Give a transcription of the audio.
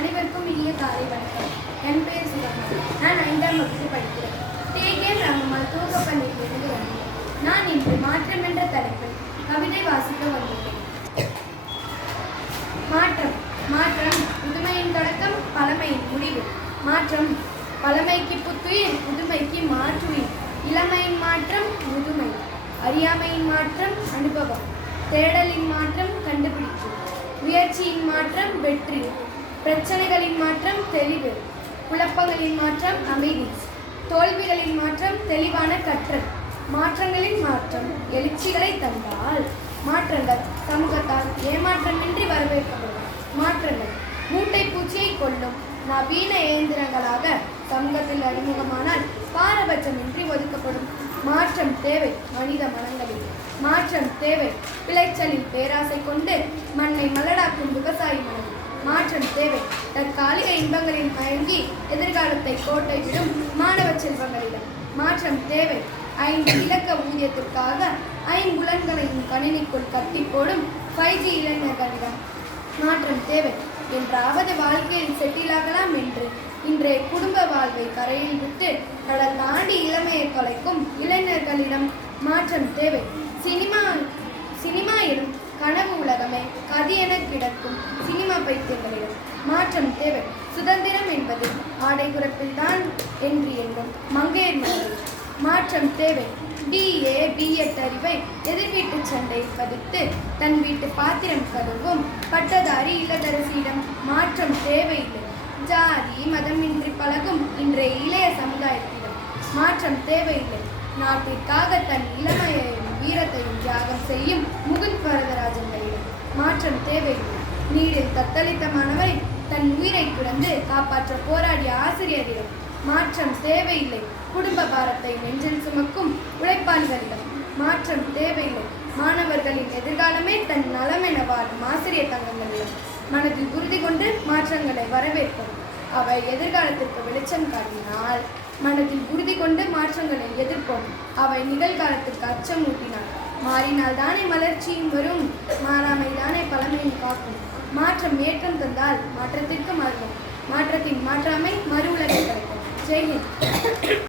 அனைவருக்கும் இனிய காலை வணக்கம். என் பெயர் சுகமா. நான் 5ஆம் வகுப்பு படிக்கிறேன். தேகேம் ரங்கம்மாள் தூக்கப்பள்ளியிலிருந்து வந்தேன். நான் இன்று மாற்றம் என்ற தலைப்பில் கவிதை வாசிக்க வந்துள்ளேன். மாற்றம் மாற்றம் புதுமையின் தொடக்கம், பழமையின் முடிவு. மாற்றம் பழமைக்கு புத்துயிர், புதுமைக்கு மாற்றுயிர். இளமையின் மாற்றம் முதுமை, அறியாமையின் மாற்றம் அனுபவம், தேடலின் மாற்றம் கண்டுபிடிப்பு, முயற்சியின் மாற்றம் வெற்றி, பிரச்சனைகளின் மாற்றம் தெளிவு, குழப்பங்களின் மாற்றம் அமைதி, தோல்விகளின் மாற்றம் தெளிவான கற்றல். மாற்றங்களின் மாற்றம் எழுச்சிகளை தந்தால் மாற்றங்கள் சமூகத்தால் ஏமாற்றமின்றி வரவேற்கப்படும். மாற்றங்கள் மூட்டை பூச்சியை கொள்ளும் நவீன இயந்திரங்களாக சமூகத்தில் அறிமுகமானால் பாரபட்சமின்றி ஒதுக்கப்படும். மாற்றம் தேவை மனித மனங்களில். மாற்றம் தேவை விளைச்சலில் பேராசை கொண்டு மண்ணை மலடாக்கும் விவசாயி மனதில். மாற்றம் தேவை தற்காலிக இன்பங்களில் மயங்கி எதிர்காலத்தை கோட்டை விடும் மாணவ செல்வங்களிடம். மாற்றம் தேவை 5 இலக்க ஊதியத்திற்காக ஐம்புலன்களையும் கணினிக்குள் கட்டி போடும் 5G இளைஞர்களிடம். மாற்றம் தேவை என்றாவது வாழ்க்கையில் செட்டிலாகலாம் என்று இன்றைய குடும்ப வாழ்வை கரையில் விட்டு கடல் தாண்டி இளமையை தொலைக்கும் இளைஞர்களிடம். மாற்றம் தேவை சினிமா எனும் கனவு உலகமே கதி என கிடக்கும் சினிமா பைத்தியங்களிடம். மாற்றம் தேவை சுதந்திரம் என்பது ஆடை குறைப்பில் தான் என்று எண்ணும் மங்கையர் மனதில். மாற்றம் தேவை BA B.Ed அறிவை எதிர் வீட்டு சண்டையில் பதித்து தன் வீட்டு பாத்திரம் கழுவும் பட்டதாரி இல்லதரசியிடம். மாற்றம் தேவையில்லை ஜாதி மதமின்றி பழகும் இன்றைய இளைய சமுதாயத்திடம். மாற்றம் தேவையில்லை நாட்டிற்காக தன் இளமையையும் வீரத்தையும் தியாகம் செய்யும் முகுந்த் வரதராஜன்களிடம். மாற்றம் தேவையில்லை நீரில் தத்தளித்த மாணவரை தன் உயிரை துறந்து காப்பாற்ற போராடிய ஆசிரியரிடம். மாற்றம் தேவையில்லை குடும்ப பாரத்தை நெஞ்சில் சுமக்கும் உழைப்பாளிகளிடம். மாற்றம் தேவையில்லை மாணவர்களின் எதிர்காலமே தன் நலம் என வாழும் ஆசிரியர் தங்கங்களிடம். மனதில் உறுதி கொண்டு மாற்றங்களை வரவேற்போம். அவை எதிர்காலத்திற்கு வெளிச்சம் காட்டினால் மனதில் உறுதி கொண்டு மாற்றங்களை எதிர்ப்போம். அவை நிகழ்காலத்திற்கு அச்சம் ஊட்டினார். மாறினால் தானே மலர்ச்சியும் வரும், மாறாமை தானே பழமையும் காக்கும். மாற்றம் ஏற்றம் தந்தால் மாற்றத்திற்கு மாறுவோம். மாற்றத்தின் மாற்றாமை மறு உலகில் கிடைக்கும். ஜெய் ஹிந்த்.